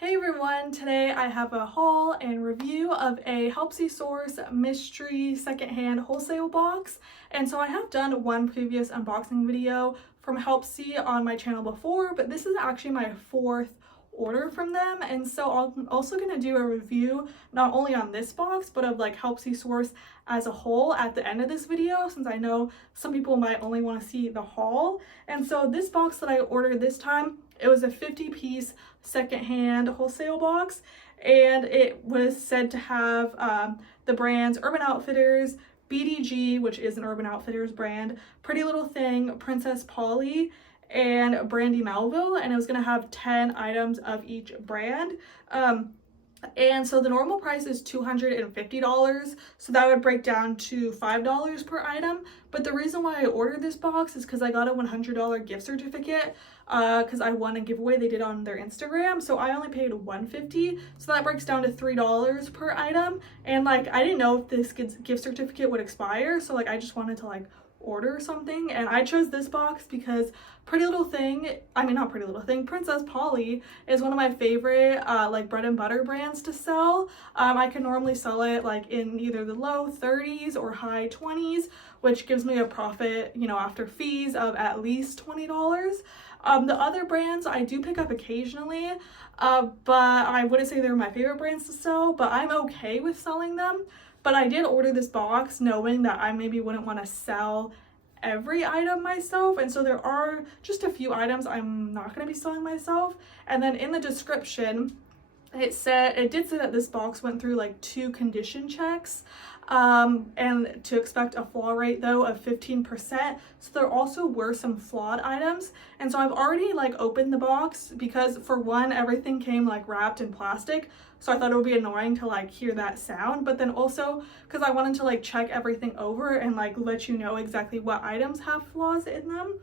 Hey everyone, today I have a haul and review of a Helpsy Source mystery secondhand wholesale box. And so I have done one previous unboxing video from Helpsy on my channel before, but this is actually my fourth order from them. And so I'm also going to do a review not only on this box, but of like Helpsy Source as a whole at the end of this video, since I know some people might only want to see the haul. And so this box that I ordered this time, it was a 50-piece secondhand wholesale box, and it was said to have the brands Urban Outfitters, BDG, which is an Urban Outfitters brand, Pretty Little Thing, Princess Polly, and Brandy Melville, and it was going to have 10 items of each brand. And so the normal price is $250, so that would break down to $5 per item. But the reason why I ordered this box is because I got a $100 gift certificate because I won a giveaway they did on their Instagram. So I only paid $150, so that breaks down to $3 per item. And like, I didn't know if this gift certificate would expire, so like I just wanted to like order something, and I chose this box because Princess Polly is one of my favorite like bread and butter brands to sell. I can normally sell it like in either the low 30s or high 20s, which gives me a profit, you know, after fees of at least $20. The other brands I do pick up occasionally, but I wouldn't say they're my favorite brands to sell, but I'm okay with selling them. But I did order this box knowing that I maybe wouldn't want to sell every item myself, and so there are just a few items I'm not going to be selling myself. And then in the description it did say that this box went through like 2 condition checks, and to expect a flaw rate though of 15%. So there also were some flawed items, and so I've already like opened the box because for one, everything came like wrapped in plastic, so I thought it would be annoying to like hear that sound, but then also because I wanted to like check everything over and like let you know exactly what items have flaws in them.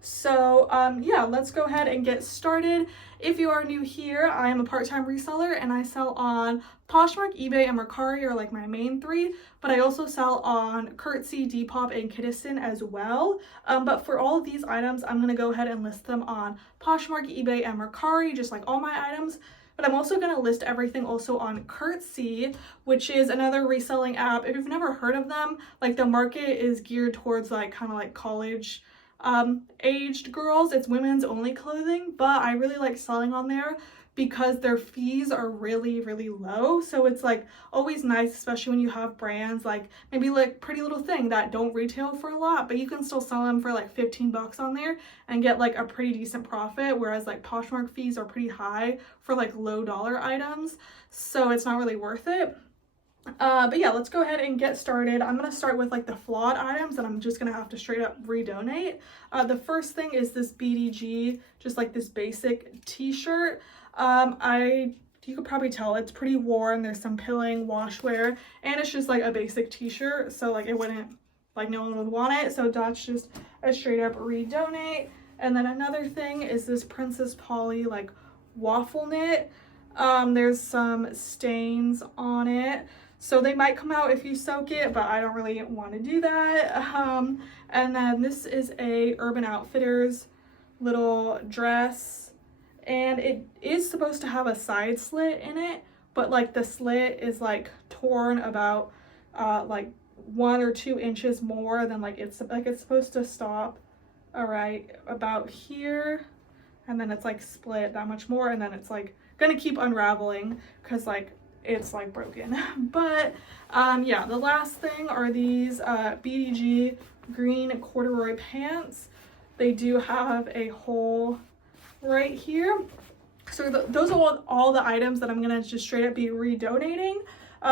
So yeah, let's go ahead and get started. If you are new here, I am a part-time reseller and I sell on Poshmark, eBay, and Mercari are like my main 3, but I also sell on Curtsy, Depop, and Kidizen as well. But for all of these items, I'm going to go ahead and list them on Poshmark, eBay, and Mercari, just like all my items. But I'm also going to list everything also on Curtsy, which is another reselling app. If you've never heard of them, like the market is geared towards like kind of like college aged girls. It's women's only clothing, but I really like selling on there because their fees are really low. So it's like always nice, especially when you have brands like maybe like Pretty Little Thing that don't retail for a lot, but you can still sell them for like 15 bucks on there and get like a pretty decent profit, whereas like Poshmark fees are pretty high for like low dollar items, so it's not really worth it. But yeah, let's go ahead and get started. I'm going to start with like the flawed items that I'm just going to have to straight up redonate. The first thing is this BDG, just like this basic t-shirt. You could probably tell it's pretty worn. There's some pilling, washwear, and it's just like a basic t-shirt. So like it wouldn't, like no one would want it. So that's just a straight up redonate. And then another thing is this Princess Polly like waffle knit. There's some stains on it, so they might come out if you soak it, but I don't really want to do that. And then this is a Urban Outfitters little dress, and it is supposed to have a side slit in it, but like the slit is like torn about like 1 or 2 inches more than like it's supposed to stop right about here, and then it's like split that much more, and then it's like gonna keep unraveling because like it's like broken. But yeah, the last thing are these BDG green corduroy pants. They do have a hole right here, so those are all the items that I'm gonna just straight up be redonating,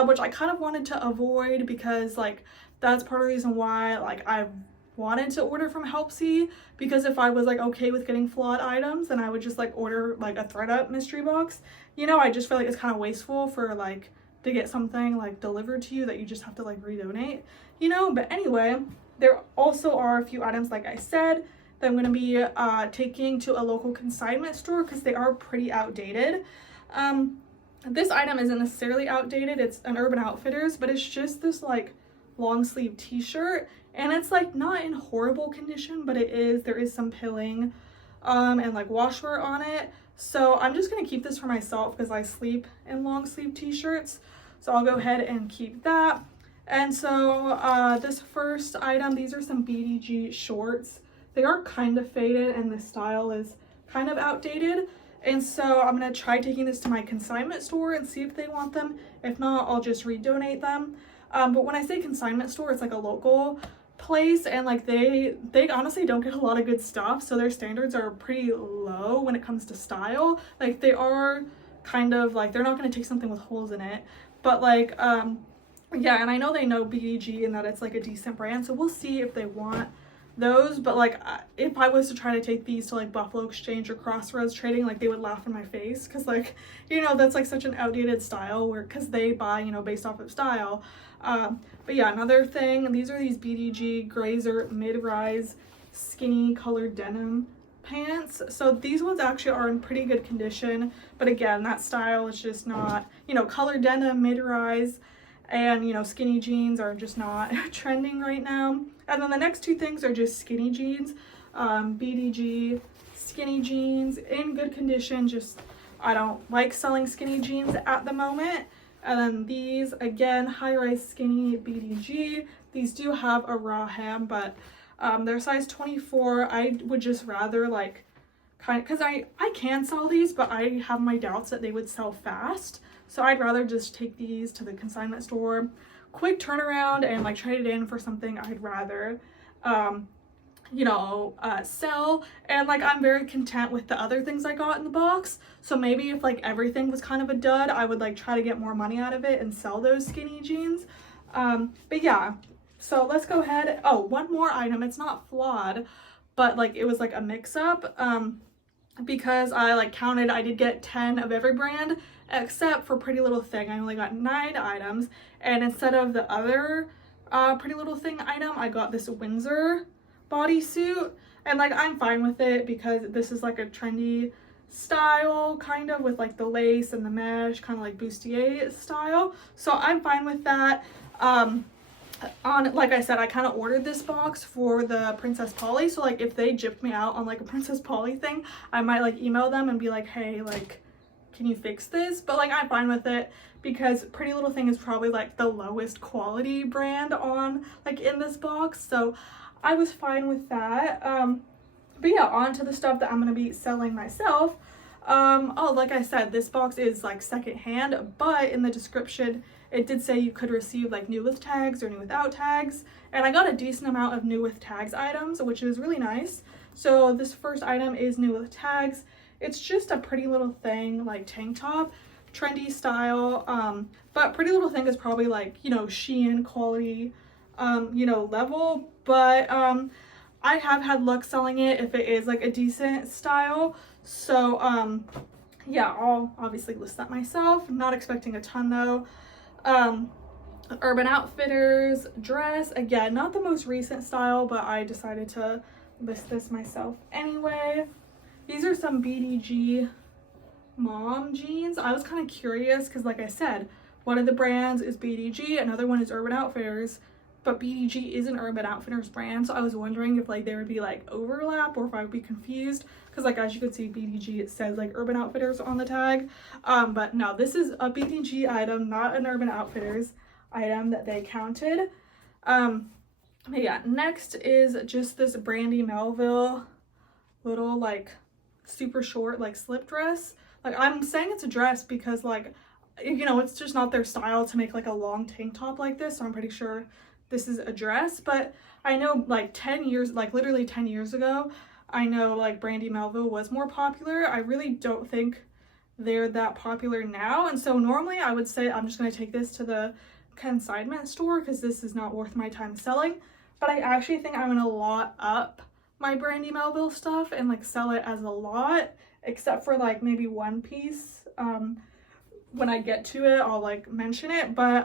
which I kind of wanted to avoid because like that's part of the reason why like I wanted to order from Helpsy, because if I was like okay with getting flawed items, then I would just like order like a ThredUp mystery box. You know, I just feel like it's kind of wasteful for like to get something like delivered to you that you just have to like redonate, you know. But anyway, there also are a few items, like I said, that I'm going to be taking to a local consignment store because they are pretty outdated. This item isn't necessarily outdated, it's an Urban Outfitters, but it's just this like long sleeve t-shirt, and it's like not in horrible condition, but there is some pilling and like washwear on it, So I'm just gonna keep this for myself because I sleep in long sleeve t-shirts. So I'll go ahead and keep that. And so this first item, these are some BDG shorts. They are kind of faded and the style is kind of outdated. And so I'm gonna try taking this to my consignment store and see if they want them. If not, I'll just redonate them. But when I say consignment store, it's like a local place, and like they honestly don't get a lot of good stuff, so their standards are pretty low when it comes to style. Like they are kind of like, they're not going to take something with holes in it, but like yeah, and I know they know BDG and that it's like a decent brand, so we'll see if they want those. But like if I was to try to take these to like Buffalo Exchange or Crossroads Trading, like they would laugh in my face because like, you know, that's like such an outdated style, where because they buy, you know, based off of style. But yeah, another thing, these are these BDG Grazer mid-rise skinny colored denim pants. So these ones actually are in pretty good condition, but again, that style is just not, you know, colored denim mid-rise and, you know, skinny jeans are just not trending right now. And then the next two things are just skinny jeans, BDG skinny jeans in good condition. Just, I don't like selling skinny jeans at the moment. And then these, again, high-rise skinny BDG. These do have a raw hem, but they're size 24. I would just rather like kind of, because I can sell these, but I have my doubts that they would sell fast. So I'd rather just take these to the consignment store, quick turnaround, and like trade it in for something I'd rather you know, sell. And like I'm very content with the other things I got in the box, so maybe if like everything was kind of a dud, I would like try to get more money out of it and sell those skinny jeans. But yeah, so let's go ahead. Oh, one more item. It's not flawed, but like it was like a mix-up, because I like counted, I did get 10 of every brand except for Pretty Little Thing. I only got 9 items, and instead of the other Pretty Little Thing item, I got this Windsor bodysuit. And like I'm fine with it because this is like a trendy style, kind of with like the lace and the mesh, kind of like bustier style, so I'm fine with that. Like I said, I kind of ordered this box for the Princess Polly, so like if they gypped me out on like a Princess Polly thing, I might like email them and be like, hey, like can you fix this? But like I'm fine with it because Pretty Little Thing is probably like the lowest quality brand on like in this box, so I was fine with that. But yeah, on to the stuff that I'm going to be selling myself. Oh, like I said, this box is like secondhand, but in the description it did say you could receive like new with tags or new without tags, and I got a decent amount of new with tags items, which is really nice. So this first item is new with tags. It's just a Pretty Little Thing like tank top, trendy style, but Pretty Little Thing is probably like, you know, Shein quality, you know, level, but I have had luck selling it if it is like a decent style. So yeah, I'll obviously list that myself. Not expecting a ton though. Urban Outfitters dress, again, not the most recent style, but I decided to list this myself anyway. These are some BDG mom jeans. I was kind of curious because like I said, one of the brands is BDG, another one is Urban Outfitters, but BDG is an Urban Outfitters brand, so I was wondering if like there would be like overlap or if I would be confused, because like as you can see, BDG, it says like Urban Outfitters on the tag, but no, this is a BDG item, not an Urban Outfitters item that they counted. But yeah, next is just this Brandy Melville little like super short like slip dress. Like I'm saying it's a dress because like, you know, it's just not their style to make like a long tank top like this, so I'm pretty sure this is a dress. But I know like 10 years, like literally 10 years ago, I know like Brandy Melville was more popular. I really don't think they're that popular now, and so normally I would say I'm just going to take this to the consignment store because this is not worth my time selling, but I actually think I'm going to lot up my Brandy Melville stuff and like sell it as a lot, except for like maybe one piece. When I get to it, I'll like mention it, but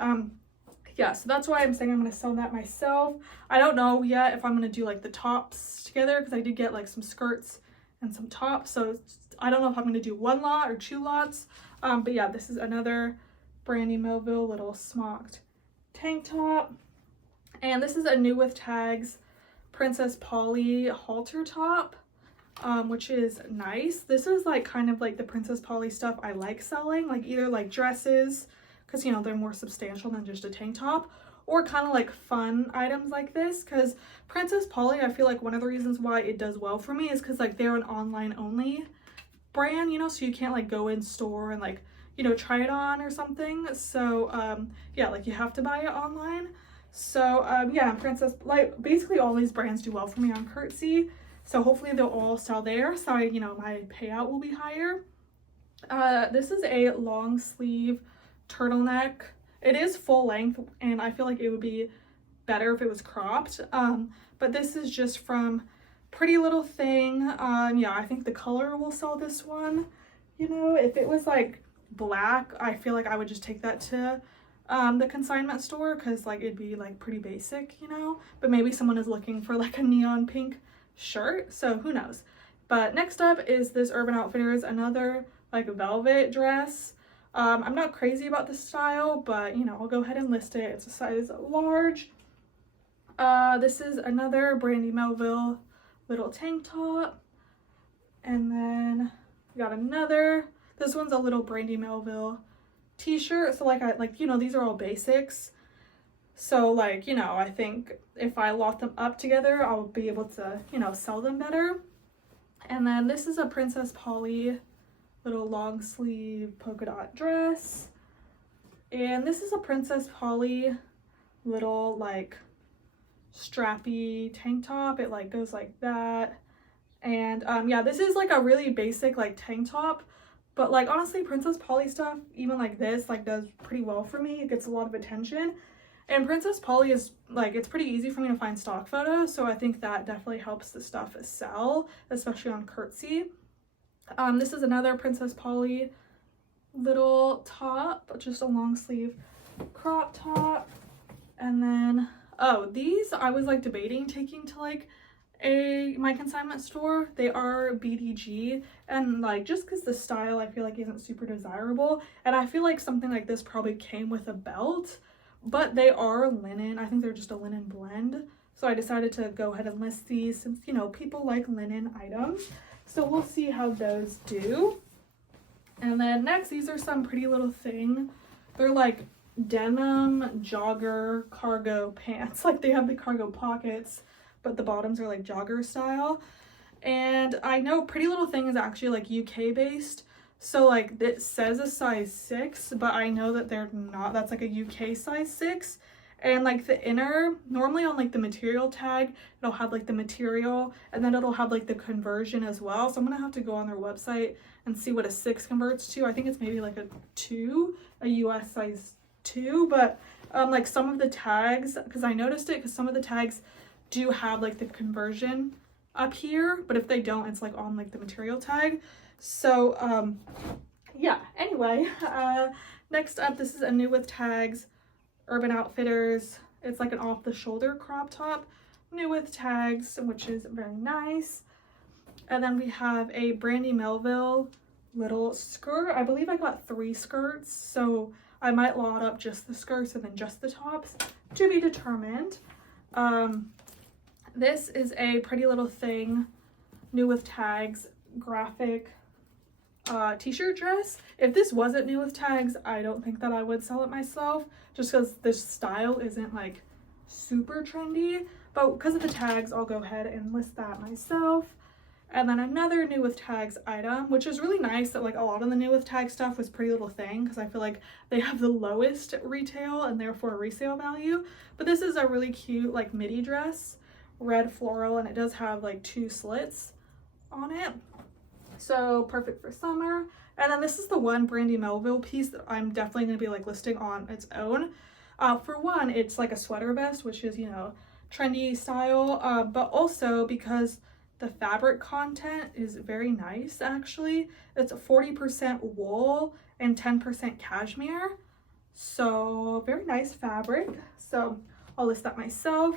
yeah, so that's why I'm saying I'm going to sell that myself. I don't know yet if I'm going to do like the tops together because I did get like some skirts and some tops, so I don't know if I'm going to do one lot or 2 lots. But yeah, this is another Brandy Melville little smocked tank top, and this is a new with tags Princess Polly halter top. which is nice. This is like kind of like the Princess Polly stuff I like selling, like either like dresses, because you know they're more substantial than just a tank top, or kind of like fun items like this, because Princess Polly, I feel like one of the reasons why it does well for me is because like they're an online only brand, you know, so you can't like go in store and like, you know, try it on or something. So yeah, like you have to buy it online. So yeah, Princess, like basically all these brands do well for me on Curtsy, so hopefully they'll all sell there, so you know, my payout will be higher. This is a long sleeve turtleneck. It is full length, and I feel like it would be better if it was cropped, but this is just from Pretty Little Thing. Yeah, I think the color will sell this one. You know, if it was like black, I feel like I would just take that to the consignment store, because like it'd be like pretty basic, you know, but maybe someone is looking for like a neon pink shirt, so who knows. But next up is this Urban Outfitters, another like velvet dress. I'm not crazy about the style, but you know, I'll go ahead and list it. It's a size large. This is another Brandy Melville little tank top, and then we got another, this one's a little Brandy Melville t-shirt. So like you know, these are all basics, so like, you know, I think if I lot them up together, I'll be able to, you know, sell them better. And then this is a Princess Polly little long sleeve polka dot dress, and this is a Princess Polly little like strappy tank top. It like goes like that, and yeah, this is like a really basic like tank top, but like honestly, Princess Polly stuff, even like this, like does pretty well for me. It gets a lot of attention, and Princess Polly is like, it's pretty easy for me to find stock photos, so I think that definitely helps the stuff sell, especially on Curtsy. This is another Princess Polly little top, just a long sleeve crop top. And then, oh, these I was like debating taking to like my consignment store. They are BDG, and like just because the style I feel like isn't super desirable, and I feel like something like this probably came with a belt, but they are linen. I think they're just a linen blend, so I decided to go ahead and list these since, you know, people like linen items. So we'll see how those do. And then next, these are some Pretty Little Thing. They're like denim jogger cargo pants. Like they have the cargo pockets, but the bottoms are like jogger style. And I know Pretty Little Thing is actually like UK based, so like it says a size 6, but I know that they're not. That's like a UK size 6. And like the inner, normally on like the material tag, it'll have like the material, and then it'll have like the conversion as well. So I'm gonna have to go on their website and see what a 6 converts to. I think it's maybe like a 2, a US size 2, but like some of the tags, because I noticed it, because some of the tags do have like the conversion up here, but if they don't, it's like on like the material tag. So yeah, anyway, next up, this is a new with tags Urban Outfitters. It's like an off the shoulder crop top, new with tags, which is very nice. And then we have a Brandy Melville little skirt. I believe I got 3 skirts, so I might lot up just the skirts and then just the tops, to be determined. This is a Pretty Little Thing new with tags graphic t-shirt dress. If this wasn't new with tags, I don't think that I would sell it myself, just because this style isn't like super trendy, but because of the tags, I'll go ahead and list that myself. And then another new with tags item, which is really nice that like a lot of the new with tag stuff was Pretty Little Thing, because I feel like they have the lowest retail and therefore resale value. But this is a really cute like midi dress, red floral, and it does have like 2 slits on it, so perfect for summer. And then this is the one Brandy Melville piece that I'm definitely going to be like listing on its own. For one, it's like a sweater vest, which is, you know, trendy style, but also because the fabric content is very nice. Actually, it's 40% wool and 10% cashmere, so very nice fabric, so I'll list that myself.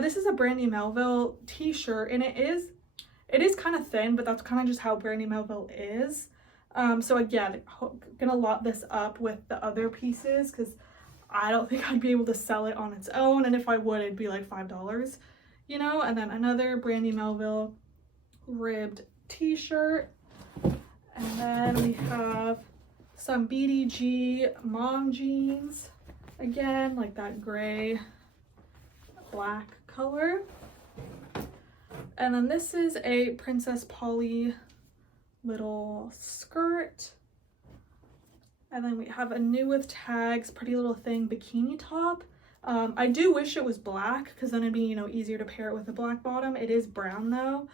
This is a Brandy Melville t-shirt, and it is kind of thin, but that's kind of just how Brandy Melville is. So again, gonna lot this up with the other pieces, because I don't think I'd be able to sell it on its own, and if I would, it'd be like $5, you know. And then another Brandy Melville ribbed t-shirt. And then we have some BDG mom jeans. Again, like that gray, black color. And then this is a Princess Polly little skirt. And then we have a new with tags, pretty little thing bikini top. I do wish it was black because then it'd be, you know, easier to pair it with a black bottom. It is brown though.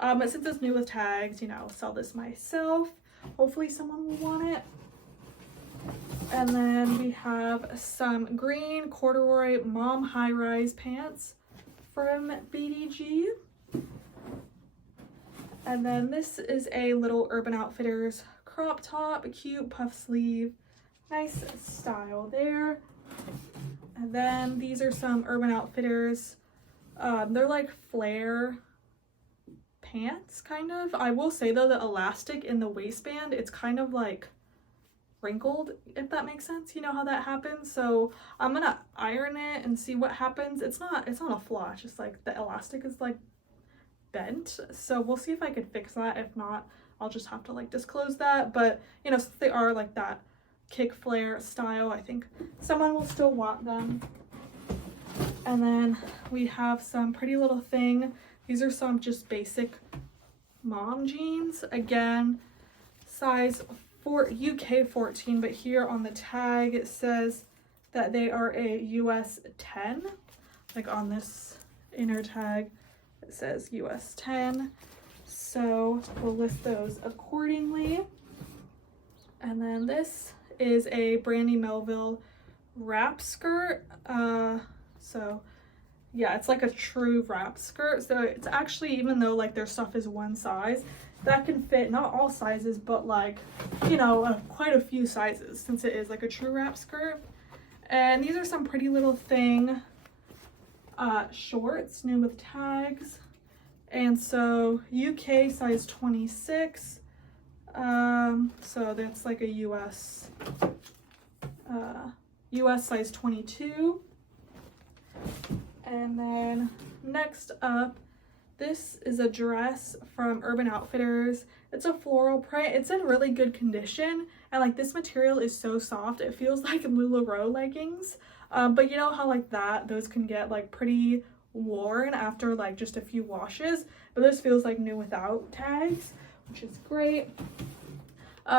But since it's new with tags, you know, I'll sell this myself. Hopefully someone will want it. And then we have some green corduroy mom high-rise pants from BDG. And then this is a little Urban Outfitters crop top, a cute puff sleeve, nice style there. And then these are some Urban Outfitters. They're like flare pants, kind of. I will say though, the elastic in the waistband, it's kind of like wrinkled, if that makes sense. You know how that happens? So I'm gonna iron it and see what happens. It's not a flaw, it's just like the elastic is like bent. So we'll see if I could fix that. If not, I'll just have to like disclose that. But you know, since they are like that kick flare style, I think someone will still want them. And then we have some Pretty Little Thing. These are some just basic mom jeans. Again, size UK 14, but here on the tag it says that they are a US 10. Like on this inner tag it says US 10. So we'll list those accordingly. And then this is a Brandy Melville wrap skirt. So yeah, it's like a true wrap skirt. So it's actually, even though like their stuff is one size, that can fit not all sizes, but like, you know, quite a few sizes, since it is like a true wrap skirt. And these are some Pretty Little Thing shorts, new with tags. And so UK size 26. So that's like a US size 22. And then next up, this is a dress from Urban Outfitters. It's a floral print. It's in really good condition, and like this material is so soft. It feels like LuLaRoe leggings. But you know how like those can get like pretty worn after like just a few washes, but this feels like new without tags, which is great.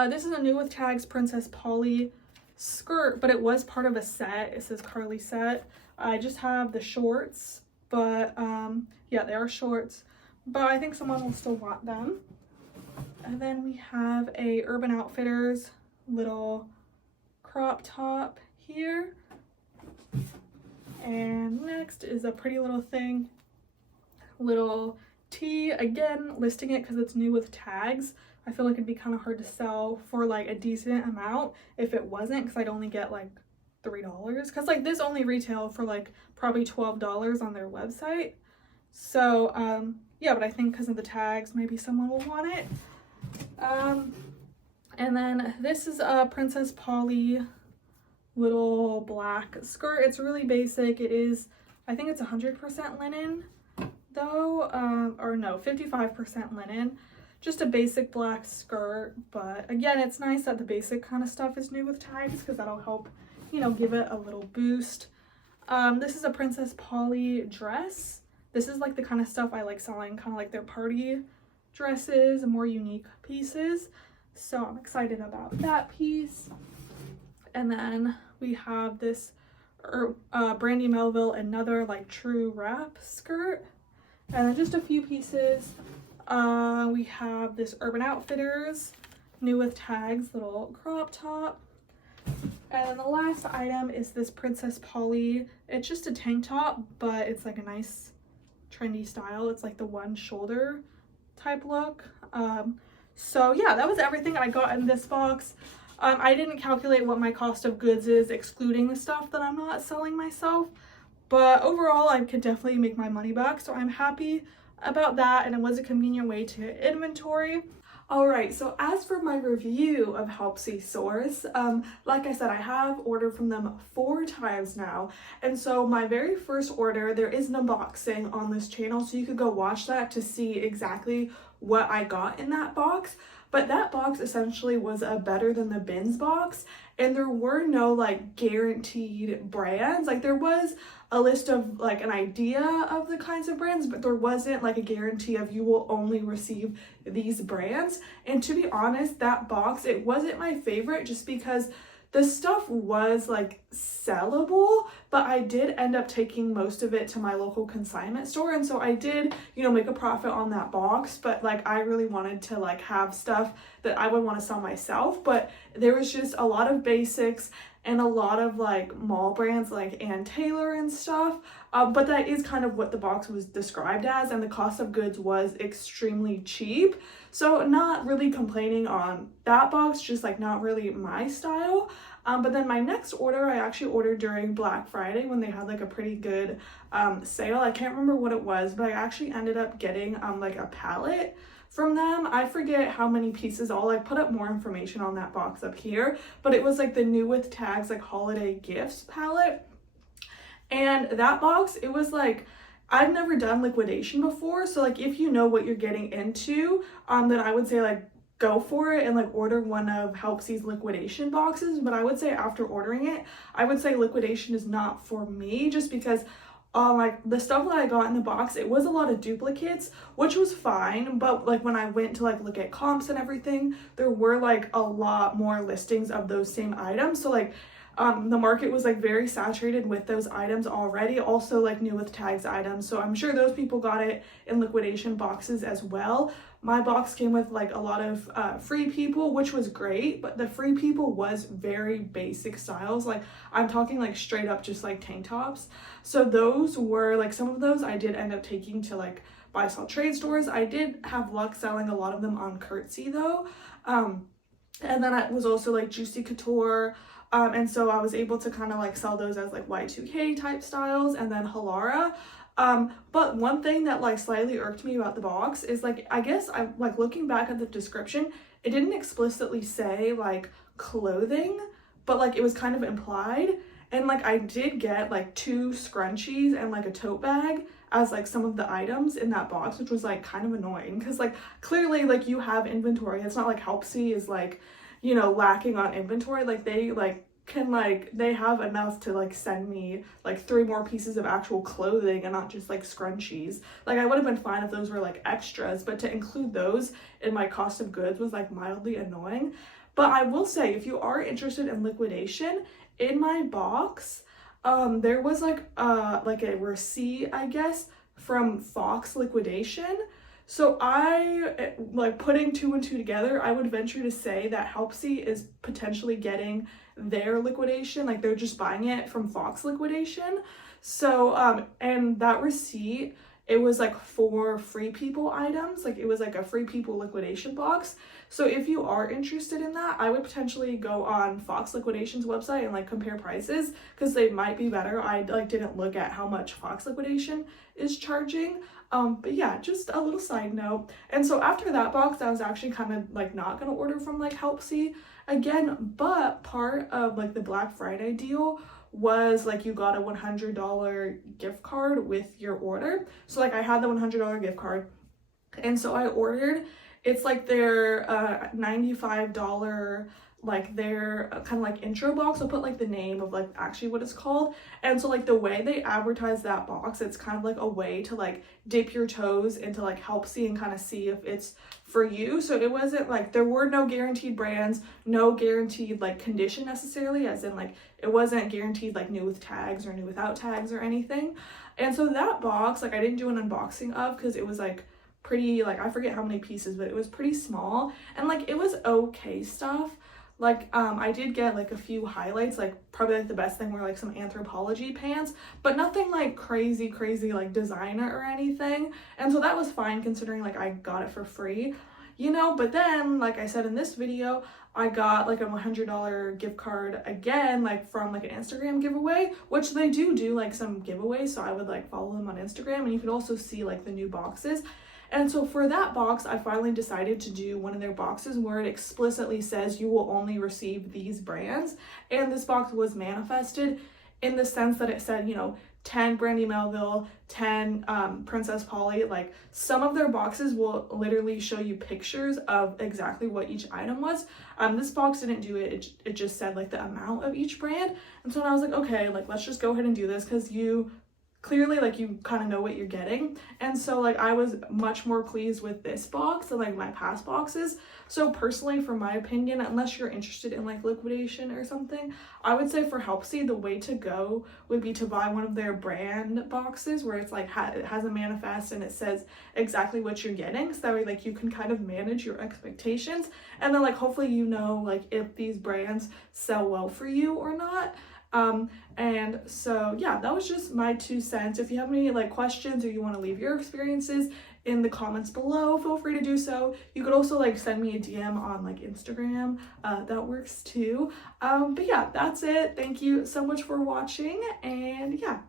This is a new with tags Princess Polly skirt, but it was part of a set. It says Carly set. I just have the shorts, but yeah, they are shorts, but I think someone will still want them. And then we have a Urban Outfitters little crop top here. And next is a Pretty Little Thing little tee, again listing it because it's new with tags. I feel like it'd be kind of hard to sell for like a decent amount if it wasn't, because I'd only get like $3, because like this only retailed for like probably $12 on their website. So yeah, but I think because of the tags, maybe someone will want it. And then this is a Princess Polly little black skirt. It's really basic. It is, I think it's 100% linen though, or no, 55% linen. Just a basic black skirt, but again, it's nice that the basic kind of stuff is new with tags, because that'll help, you know, give it a little boost. This is a Princess Polly dress. This is like the kind of stuff I like selling, kind of like their party dresses and more unique pieces. So I'm excited about that piece. And then we have this Brandy Melville, another like true wrap skirt. And then just a few pieces. We have this Urban Outfitters new with tags little crop top. And then the last item is this Princess Polly. It's just a tank top, but it's like a nice trendy style. It's like the one shoulder type look. So yeah, that was everything I got in this box. I didn't calculate what my cost of goods is excluding the stuff that I'm not selling myself, but overall I could definitely make my money back, so I'm happy about that, and it was a convenient way to get inventory. Alright, so as for my review of Helpsy source, like I said, I have ordered from them 4 times now. And so my very first order, there is an unboxing on this channel, so you could go watch that to see exactly what I got in that box. But that box essentially was a better than the bins box, and there were no like guaranteed brands. Like there was a list of like an idea of the kinds of brands, but there wasn't like a guarantee of you will only receive these brands. And to be honest, that box, it wasn't my favorite just because the stuff was like sellable, but I did end up taking most of it to my local consignment store. And so I did, you know, make a profit on that box, but like I really wanted to like have stuff that I would want to sell myself. But there was just a lot of basics and a lot of like mall brands like Ann Taylor and stuff. But that is kind of what the box was described as, and the cost of goods was extremely cheap. So not really complaining on that box, just like not really my style. But then my next order, I actually ordered during Black Friday when they had like a pretty good sale. I can't remember what it was, but I actually ended up getting like a palette from them. I forget how many pieces. I'll like put up more information on that box up here, but it was like the new with tags like holiday gifts palette. And that box, it was like, I've never done liquidation before, so like if you know what you're getting into, then I would say like go for it and like order one of Helpsy's liquidation boxes. But I would say after ordering it, I would say liquidation is not for me, just because like the stuff that I got in the box, it was a lot of duplicates, which was fine. But like when I went to like look at comps and everything, there were like a lot more listings of those same items. So like the market was like very saturated with those items already, also like new with tags items. So I'm sure those people got it in liquidation boxes as well. My box came with like a lot of free people, which was great, but the free people was very basic styles. Like I'm talking like straight up just like tank tops. So those were like, some of those I did end up taking to like buy sell trade stores. I did have luck selling a lot of them on Curtsy though. And then I was also like Juicy Couture. And so I was able to kind of like sell those as like Y2K type styles, and then Halara. But one thing that like slightly irked me about the box is like, I guess I like looking back at the description, it didn't explicitly say like clothing, but like it was kind of implied. And like I did get like 2 scrunchies and like a tote bag as like some of the items in that box, which was like kind of annoying because like clearly like you have inventory. It's not like Helpsy is like, you know, lacking on inventory. Like they like can like, they have enough to like send me like 3 more pieces of actual clothing and not just like scrunchies. Like I would have been fine if those were like extras, but to include those in my cost of goods was like mildly annoying. But I will say, if you are interested in liquidation, in my box there was like a receipt, I guess, from Fox Liquidation. So I like putting 2 and 2 together, I would venture to say that Helpsy is potentially getting their liquidation, like they're just buying it from Fox Liquidation. So and that receipt, it was like 4 free people items, like it was like a free people liquidation box. So if you are interested in that, I would potentially go on Fox Liquidation's website and like compare prices, because they might be better. I like didn't look at how much Fox Liquidation is charging. But yeah, just a little side note. And so after that box, I was actually kind of like not gonna order from like Helpsy again, but part of like the Black Friday deal was like you got a $100 gift card with your order. So like I had the $100 gift card, and so I ordered, it's like their $95 like their kind of like intro box. I'll put like the name of like actually what it's called. And so like the way they advertise that box, it's kind of like a way to like dip your toes into like Helpsy and kind of see if it's for you. So it wasn't like, there were no guaranteed brands, no guaranteed like condition necessarily, as in like it wasn't guaranteed like new with tags or new without tags or anything. And so that box, like I didn't do an unboxing of because it was like pretty, like I forget how many pieces, but it was pretty small, and like it was okay stuff. Like I did get like a few highlights, like probably like the best thing were like some Anthropologie pants, but nothing like crazy like designer or anything. And so that was fine considering like I got it for free, you know. But then, like I said in this video, I got like a $100 gift card again, like from like an Instagram giveaway, which they do like some giveaways. So I would like follow them on Instagram, and you can also see like the new boxes. And so for that box, I finally decided to do one of their boxes where it explicitly says you will only receive these brands. And this box was manifested in the sense that it said, you know, 10 Brandy Melville, 10 Princess Polly. Like, some of their boxes will literally show you pictures of exactly what each item was. This box didn't do it. It just said like the amount of each brand. And so I was like, okay, like let's just go ahead and do this, because you clearly like you kind of know what you're getting. And so like I was much more pleased with this box than like my past boxes. So personally, for my opinion, unless you're interested in like liquidation or something, I would say for Helpsy, the way to go would be to buy one of their brand boxes where it's like it has a manifest and it says exactly what you're getting, so that way like you can kind of manage your expectations, and then like hopefully you know like if these brands sell well for you or not. And so yeah, that was just my 2 cents. If you have any like questions or you want to leave your experiences in the comments below, feel free to do so. You could also like send me a DM on like Instagram, that works too. But yeah, that's it. Thank you so much for watching, and yeah.